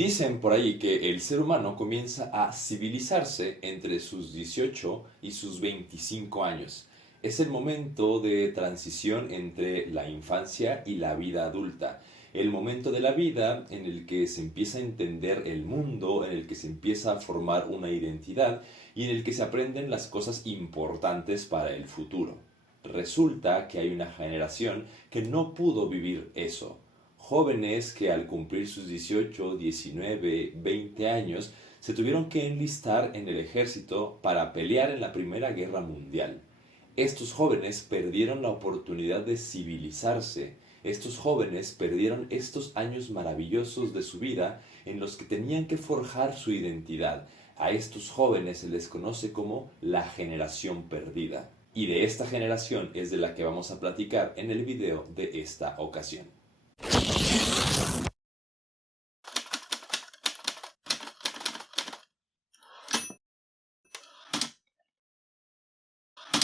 Dicen por ahí que el ser humano comienza a civilizarse entre sus 18 y sus 25 años. Es el momento de transición entre la infancia y la vida adulta. El momento de la vida en el que se empieza a entender el mundo, en el que se empieza a formar una identidad y en el que se aprenden las cosas importantes para el futuro. Resulta que hay una generación que no pudo vivir eso. Jóvenes que al cumplir sus 18, 19, 20 años se tuvieron que enlistar en el ejército para pelear en la Primera Guerra Mundial. Estos jóvenes perdieron la oportunidad de civilizarse. Estos jóvenes perdieron estos años maravillosos de su vida en los que tenían que forjar su identidad. A estos jóvenes se les conoce como la generación perdida. Y de esta generación es de la que vamos a platicar en el video de esta ocasión.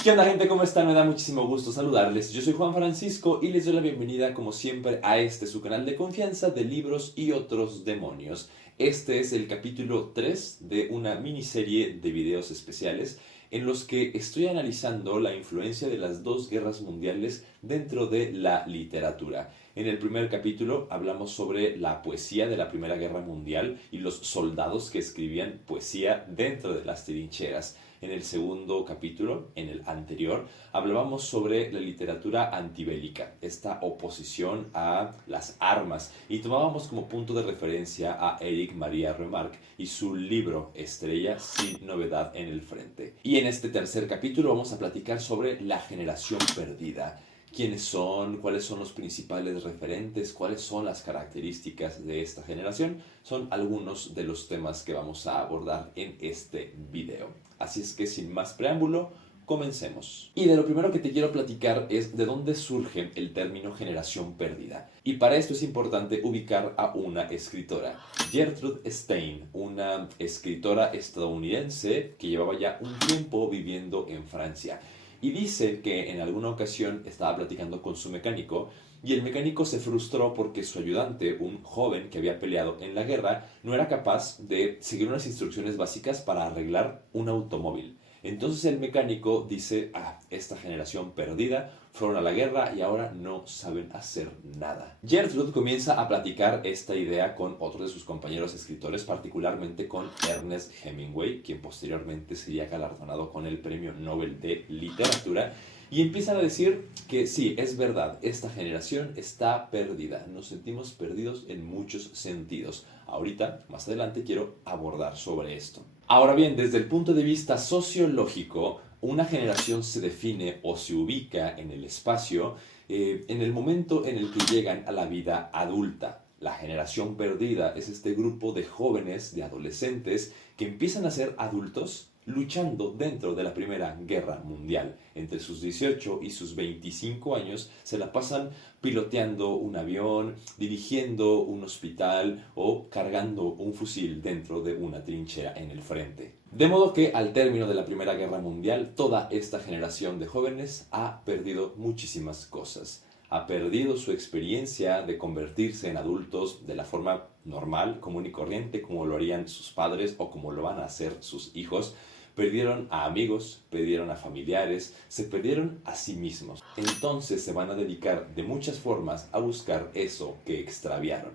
¿Qué onda, gente? ¿Cómo están? Me da muchísimo gusto saludarles. Yo soy Juan Francisco y les doy la bienvenida, como siempre, a su canal de confianza de libros y otros demonios. Este es el capítulo 3 de una miniserie de videos especiales en los que estoy analizando la influencia de las dos guerras mundiales dentro de la literatura. En el primer capítulo hablamos sobre la poesía de la Primera Guerra Mundial y los soldados que escribían poesía dentro de las trincheras. En el segundo capítulo, en el anterior, hablábamos sobre la literatura antibélica, esta oposición a las armas, y tomábamos como punto de referencia a Éric Maria Remarque y su libro Estrella sin novedad en el frente. Y en este tercer capítulo vamos a platicar sobre la generación perdida. ¿Quiénes son? ¿Cuáles son los principales referentes? ¿Cuáles son las características de esta generación? Son algunos de los temas que vamos a abordar en este video. Así es que sin más preámbulo, comencemos. Y de lo primero que te quiero platicar es de dónde surge el término generación perdida. Y para esto es importante ubicar a una escritora, Gertrude Stein, una escritora estadounidense que llevaba ya un tiempo viviendo en Francia. Y dice que en alguna ocasión estaba platicando con su mecánico y el mecánico se frustró porque su ayudante, un joven que había peleado en la guerra, no era capaz de seguir unas instrucciones básicas para arreglar un automóvil. Entonces el mecánico dice, esta generación perdida, fueron a la guerra y ahora no saben hacer nada. Gertrude comienza a platicar esta idea con otros de sus compañeros escritores, particularmente con Ernest Hemingway, quien posteriormente sería galardonado con el Premio Nobel de Literatura, y empiezan a decir que sí, es verdad, esta generación está perdida, nos sentimos perdidos en muchos sentidos. Ahorita, más adelante, quiero abordar sobre esto. Ahora bien, desde el punto de vista sociológico, una generación se define o se ubica en el espacio en el momento en el que llegan a la vida adulta. La generación perdida es este grupo de jóvenes, de adolescentes, que empiezan a ser adultos luchando dentro de la Primera Guerra Mundial. Entre sus 18 y sus 25 años se la pasan piloteando un avión, dirigiendo un hospital o cargando un fusil dentro de una trinchera en el frente. De modo que al término de la Primera Guerra Mundial, toda esta generación de jóvenes ha perdido muchísimas cosas. Ha perdido su experiencia de convertirse en adultos de la forma normal, común y corriente, como lo harían sus padres o como lo van a hacer sus hijos. Perdieron a amigos, perdieron a familiares, se perdieron a sí mismos. Entonces se van a dedicar de muchas formas a buscar eso que extraviaron.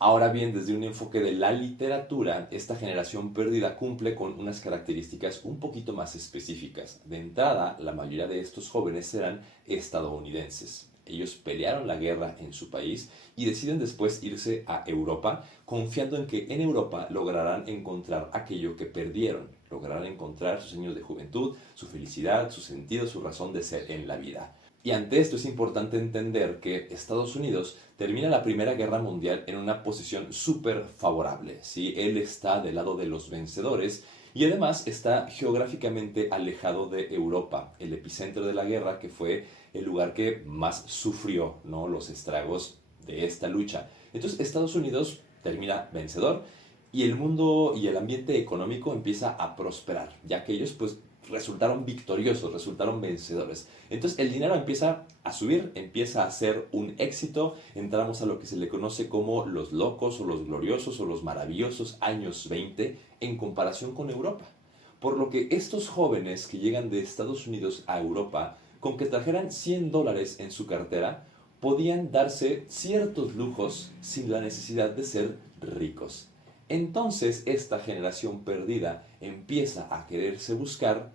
Ahora bien, desde un enfoque de la literatura, esta generación perdida cumple con unas características un poquito más específicas. De entrada, la mayoría de estos jóvenes eran estadounidenses. Ellos pelearon la guerra en su país y deciden después irse a Europa, confiando en que en Europa lograrán encontrar aquello que perdieron, lograrán encontrar sus años de juventud, su felicidad, su sentido, su razón de ser en la vida. Y ante esto es importante entender que Estados Unidos termina la Primera Guerra Mundial en una posición súper favorable, ¿sí? Él está del lado de los vencedores y además está geográficamente alejado de Europa, el epicentro de la guerra, que fue el lugar que más sufrió, ¿no?, los estragos de esta lucha. Entonces Estados Unidos termina vencedor y el mundo y el ambiente económico empieza a prosperar, ya que ellos pues resultaron victoriosos, resultaron vencedores. Entonces el dinero empieza a subir, empieza a ser un éxito, entramos a lo que se le conoce como los locos o los gloriosos o los maravillosos años 20 en comparación con Europa. Por lo que estos jóvenes que llegan de Estados Unidos a Europa, con que trajeran $100 en su cartera, podían darse ciertos lujos sin la necesidad de ser ricos. Entonces esta generación perdida empieza a quererse buscar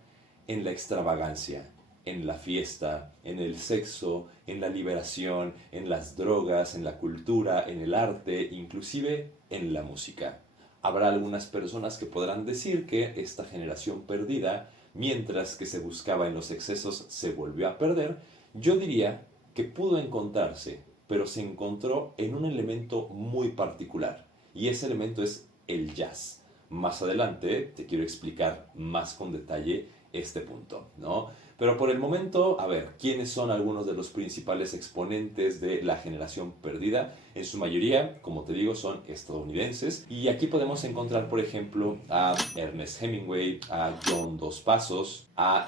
en la extravagancia, en la fiesta, en el sexo, en la liberación, en las drogas, en la cultura, en el arte, inclusive en la música. Habrá algunas personas que podrán decir que esta generación perdida, mientras que se buscaba en los excesos, se volvió a perder. Yo diría que pudo encontrarse, pero se encontró en un elemento muy particular, y ese elemento es el jazz. Más adelante te quiero explicar más con detalle este punto, ¿no? Pero por el momento, a ver, ¿quiénes son algunos de los principales exponentes de la generación perdida? En su mayoría, como te digo, son estadounidenses. Y aquí podemos encontrar, por ejemplo, a Ernest Hemingway, a John Dos Passos, a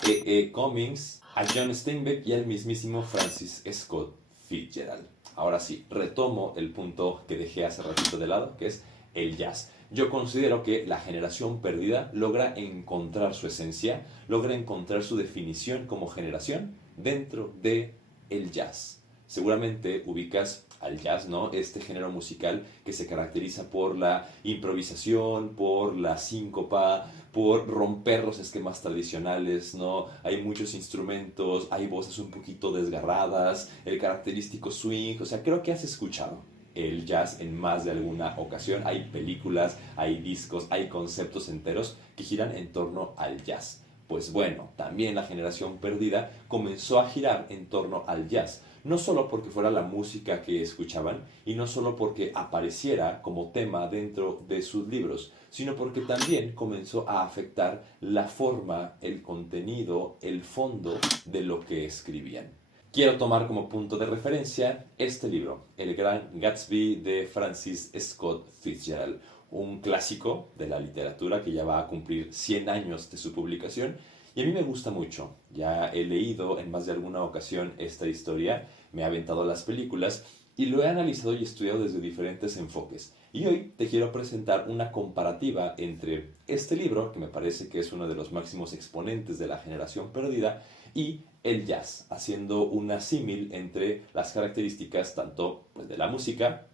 Cummings, a John Steinbeck y al mismísimo Francis Scott Fitzgerald. Ahora sí, retomo el punto que dejé hace ratito de lado, que es el jazz. Yo considero que la generación perdida logra encontrar su esencia, logra encontrar su definición como generación dentro de el jazz. Seguramente ubicas al jazz, ¿no? Este género musical que se caracteriza por la improvisación, por la síncopa, por romper los esquemas tradicionales, ¿no? Hay muchos instrumentos, hay voces un poquito desgarradas, el característico swing, o sea, creo que has escuchado el jazz en más de alguna ocasión. Hay películas, hay discos, hay conceptos enteros que giran en torno al jazz. Pues bueno, también la generación perdida comenzó a girar en torno al jazz, no solo porque fuera la música que escuchaban y no solo porque apareciera como tema dentro de sus libros, sino porque también comenzó a afectar la forma, el contenido, el fondo de lo que escribían. Quiero tomar como punto de referencia este libro, El Gran Gatsby de Francis Scott Fitzgerald, un clásico de la literatura que ya va a cumplir 100 años de su publicación y a mí me gusta mucho. Ya he leído en más de alguna ocasión esta historia, me he aventado las películas y lo he analizado y estudiado desde diferentes enfoques. Y hoy te quiero presentar una comparativa entre este libro, que me parece que es uno de los máximos exponentes de la generación perdida, y el jazz, haciendo una símil entre las características tanto pues, de la música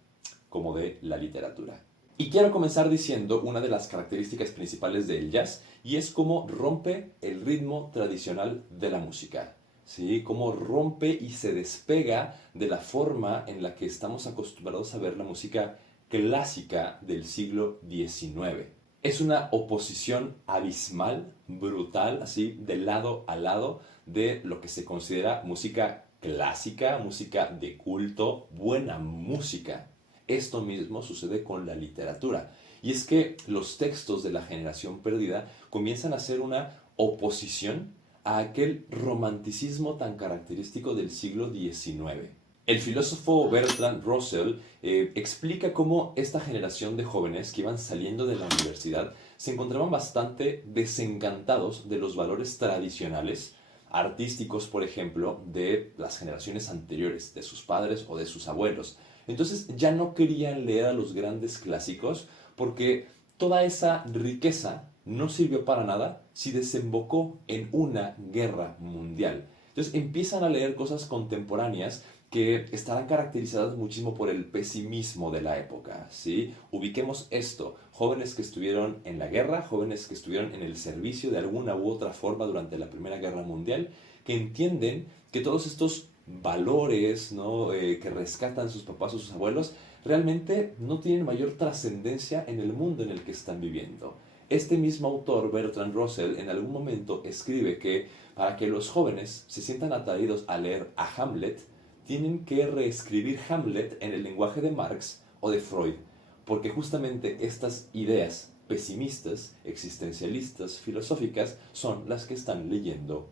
como de la literatura. Y quiero comenzar diciendo una de las características principales del jazz, y es cómo rompe el ritmo tradicional de la música. ¿Sí? Cómo rompe y se despega de la forma en la que estamos acostumbrados a ver la música clásica del siglo XIX. Es una oposición abismal, brutal, así, de lado a lado de lo que se considera música clásica, música de culto, buena música. Esto mismo sucede con la literatura. Y es que los textos de la generación perdida comienzan a ser una oposición a aquel romanticismo tan característico del siglo XIX. El filósofo Bertrand Russell explica cómo esta generación de jóvenes que iban saliendo de la universidad se encontraban bastante desencantados de los valores tradicionales, artísticos, por ejemplo, de las generaciones anteriores, de sus padres o de sus abuelos. Entonces ya no querían leer a los grandes clásicos porque toda esa riqueza no sirvió para nada si desembocó en una guerra mundial. Entonces empiezan a leer cosas contemporáneas que estarán caracterizadas muchísimo por el pesimismo de la época, ¿sí? Ubiquemos esto, jóvenes que estuvieron en la guerra, jóvenes que estuvieron en el servicio de alguna u otra forma durante la Primera Guerra Mundial, que entienden que todos estos valores, ¿no? Que rescatan sus papás o sus abuelos, realmente no tienen mayor trascendencia en el mundo en el que están viviendo. Este mismo autor, Bertrand Russell, en algún momento escribe que para que los jóvenes se sientan atraídos a leer a Hamlet, tienen que reescribir Hamlet en el lenguaje de Marx o de Freud, porque justamente estas ideas pesimistas, existencialistas, filosóficas, son las que están leyendo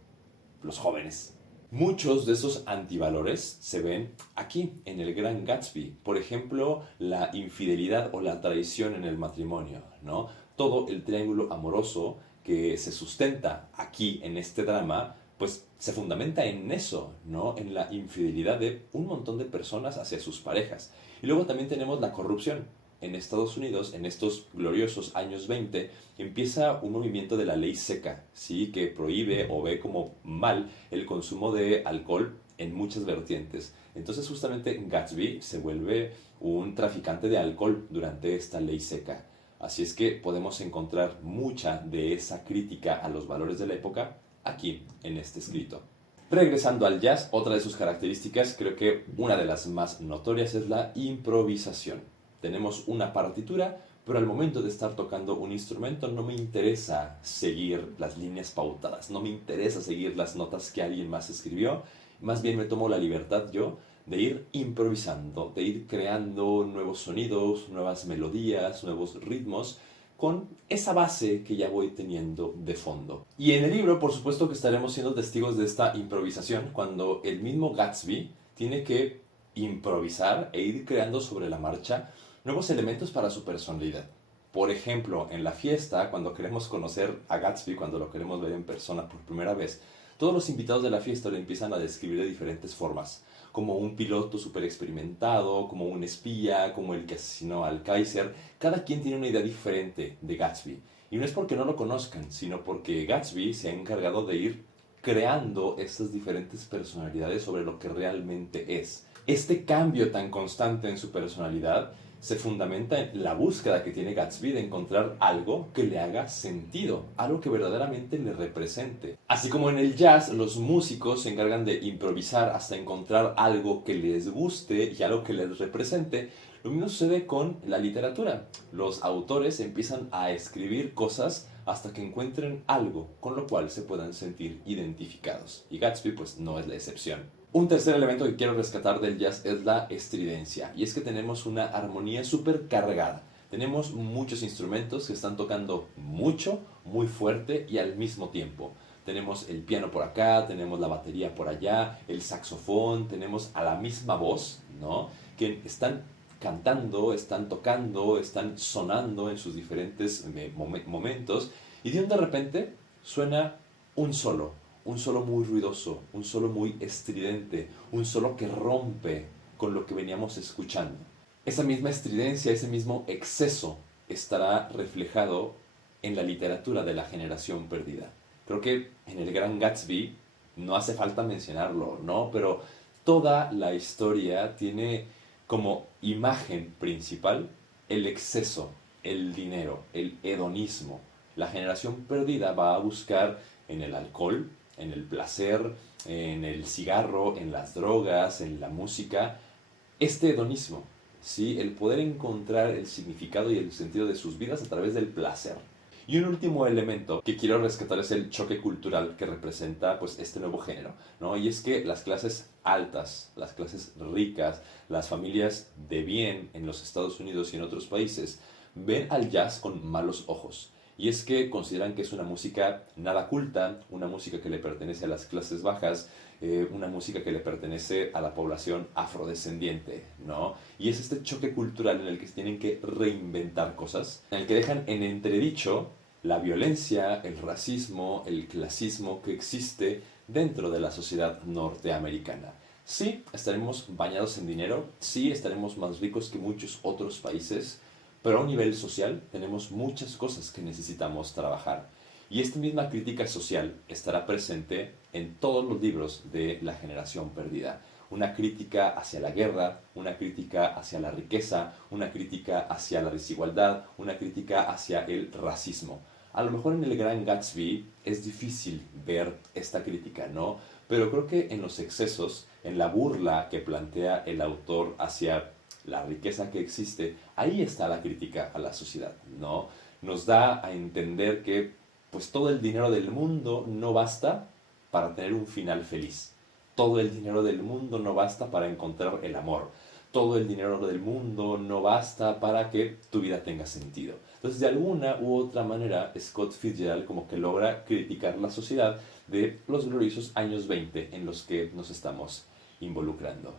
los jóvenes. Muchos de esos antivalores se ven aquí, en el Gran Gatsby. Por ejemplo, la infidelidad o la traición en el matrimonio, ¿no? Todo el triángulo amoroso que se sustenta aquí en este drama, pues se fundamenta en eso, ¿no? En la infidelidad de un montón de personas hacia sus parejas. Y luego también tenemos la corrupción. En Estados Unidos, en estos gloriosos años 20, empieza un movimiento de la ley seca, ¿sí? Que prohíbe o ve como mal el consumo de alcohol en muchas vertientes. Entonces justamente Gatsby se vuelve un traficante de alcohol durante esta ley seca. Así es que podemos encontrar mucha de esa crítica a los valores de la época aquí en este escrito. Regresando al jazz, otra de sus características, creo que una de las más notorias es la improvisación. Tenemos una partitura, pero al momento de estar tocando un instrumento no me interesa seguir las líneas pautadas, no me interesa seguir las notas que alguien más escribió, más bien me tomo la libertad yo de ir improvisando, de ir creando nuevos sonidos, nuevas melodías, nuevos ritmos, con esa base que ya voy teniendo de fondo. Y en el libro, por supuesto que estaremos siendo testigos de esta improvisación cuando el mismo Gatsby tiene que improvisar e ir creando sobre la marcha nuevos elementos para su personalidad. Por ejemplo, en la fiesta, cuando queremos conocer a Gatsby, cuando lo queremos ver en persona por primera vez, todos los invitados de la fiesta lo empiezan a describir de diferentes formas, como un piloto súper experimentado, como un espía, como el que asesinó al Kaiser. Cada quien tiene una idea diferente de Gatsby. Y no es porque no lo conozcan, sino porque Gatsby se ha encargado de ir creando estas diferentes personalidades sobre lo que realmente es. Este cambio tan constante en su personalidad se fundamenta en la búsqueda que tiene Gatsby de encontrar algo que le haga sentido, algo que verdaderamente le represente. Así como en el jazz, los músicos se encargan de improvisar hasta encontrar algo que les guste y algo que les represente, lo mismo sucede con la literatura. Los autores empiezan a escribir cosas hasta que encuentren algo con lo cual se puedan sentir identificados. Y Gatsby pues no es la excepción. Un tercer elemento que quiero rescatar del jazz es la estridencia, y es que tenemos una armonía súper cargada. Tenemos muchos instrumentos que están tocando mucho, muy fuerte y al mismo tiempo. Tenemos el piano por acá, tenemos la batería por allá, el saxofón, tenemos a la misma voz, ¿no? Que están cantando, están tocando, están sonando en sus diferentes momentos, y de repente suena un solo muy ruidoso, un solo muy estridente, un solo que rompe con lo que veníamos escuchando. Esa misma estridencia, ese mismo exceso estará reflejado en la literatura de la generación perdida. Creo que en el Gran Gatsby no hace falta mencionarlo, ¿no? Pero toda la historia tiene como imagen principal el exceso, el dinero, el hedonismo. La generación perdida va a buscar en el alcohol, en el placer, en el cigarro, en las drogas, en la música, este hedonismo, ¿sí? El poder encontrar el significado y el sentido de sus vidas a través del placer. Y un último elemento que quiero rescatar es el choque cultural que representa pues, este nuevo género, ¿no? Y es que las clases altas, las clases ricas, las familias de bien en los Estados Unidos y en otros países ven al jazz con malos ojos. Y es que consideran que es una música nada culta, una música que le pertenece a las clases bajas, una música que le pertenece a la población afrodescendiente, ¿no? Y es este choque cultural en el que se tienen que reinventar cosas, en el que dejan en entredicho la violencia, el racismo, el clasismo que existe dentro de la sociedad norteamericana. Sí, estaremos bañados en dinero, sí, estaremos más ricos que muchos otros países, pero a un nivel social tenemos muchas cosas que necesitamos trabajar. Y esta misma crítica social estará presente en todos los libros de la generación perdida. Una crítica hacia la guerra, una crítica hacia la riqueza, una crítica hacia la desigualdad, una crítica hacia el racismo. A lo mejor en el Gran Gatsby es difícil ver esta crítica, ¿no? Pero creo que en los excesos, en la burla que plantea el autor hacia la riqueza que existe, ahí está la crítica a la sociedad, ¿no? Nos da a entender que pues todo el dinero del mundo no basta para tener un final feliz. Todo el dinero del mundo no basta para encontrar el amor. Todo el dinero del mundo no basta para que tu vida tenga sentido. Entonces, de alguna u otra manera, Scott Fitzgerald como que logra criticar la sociedad de los gloriosos años 20 en los que nos estamos involucrando.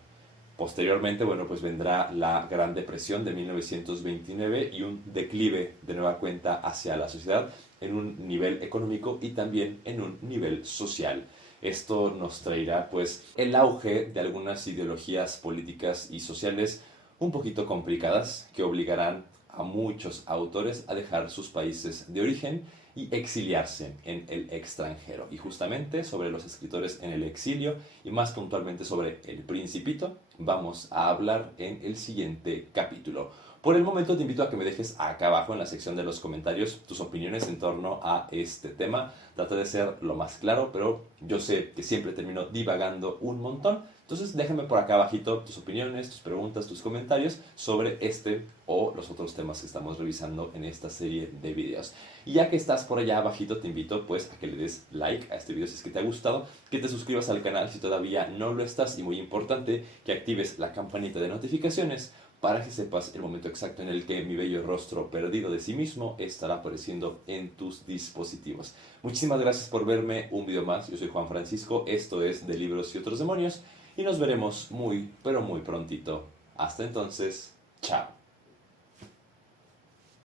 Posteriormente, bueno, pues vendrá la Gran Depresión de 1929 y un declive de nueva cuenta hacia la sociedad, en un nivel económico y también en un nivel social. Esto nos traerá pues el auge de algunas ideologías políticas y sociales un poquito complicadas que obligarán a muchos autores a dejar sus países de origen y exiliarse en el extranjero. Y justamente sobre los escritores en el exilio y más puntualmente sobre El Principito vamos a hablar en el siguiente capítulo. Por el momento te invito a que me dejes acá abajo en la sección de los comentarios tus opiniones en torno a este tema. Traté de ser lo más claro, pero yo sé que siempre termino divagando un montón. Entonces déjame por acá abajito tus opiniones, tus preguntas, tus comentarios sobre este o los otros temas que estamos revisando en esta serie de videos. Y ya que estás por allá abajito, te invito pues a que le des like a este video si es que te ha gustado, que te suscribas al canal si todavía no lo estás y muy importante, que actives la campanita de notificaciones para que sepas el momento exacto en el que mi bello rostro perdido de sí mismo estará apareciendo en tus dispositivos. Muchísimas gracias por verme un video más. Yo soy Juan Francisco, esto es De Libros y Otros Demonios y nos veremos muy, pero muy prontito. Hasta entonces, chao.